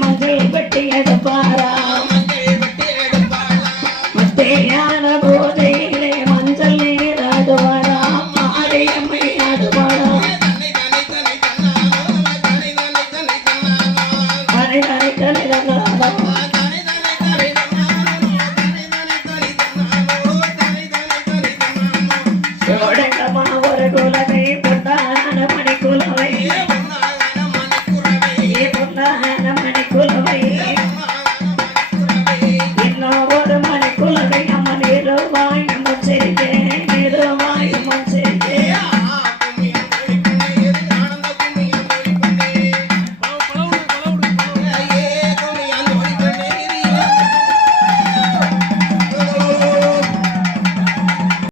மஞ்சள் வெட்டியது பாரா மத்தியான போது